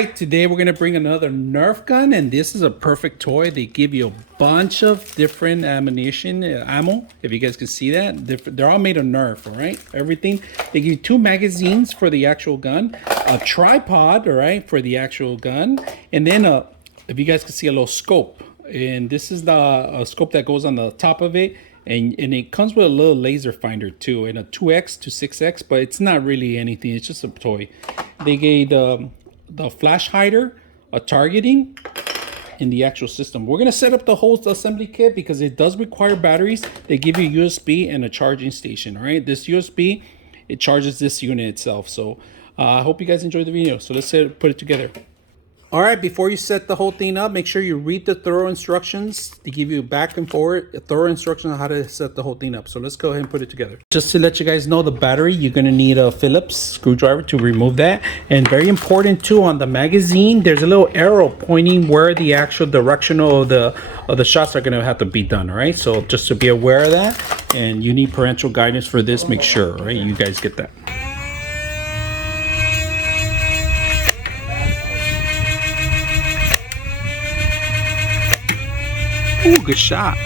right, today we're gonna bring another Nerf gun, and this is a perfect toy. They give you a bunch of different ammunition, ammo. If you guys can see that, they're all made of Nerf, all right? Everything. They give you 2 magazines for the actual gun, a tripod, all right, for the actual gun, and then if you guys can see, a little scope. And this is the scope that goes on the top of it. And it comes with a little laser finder too, and a 2x to 6x, but it's not really anything. It's just a toy. They gave the flash hider, a targeting, in the actual system. We're gonna set up the whole assembly kit because it does require batteries. They give you USB and a charging station. All right, this USB, it charges this unit itself. So I hope you guys enjoyed the video. So let's put it together. All right, before you set the whole thing up, make sure you read the thorough instructions. They give you back and forward thorough instructions on how to set the whole thing up. So let's go ahead and put it together. Just to let you guys know, the battery, you're gonna need a Phillips screwdriver to remove that. And very important too, on the magazine, there's a little arrow pointing where the actual directional of the shots are gonna have to be done, all right? So just to be aware of that, and you need parental guidance for this, make sure, right? You guys get that. Ooh, good shot.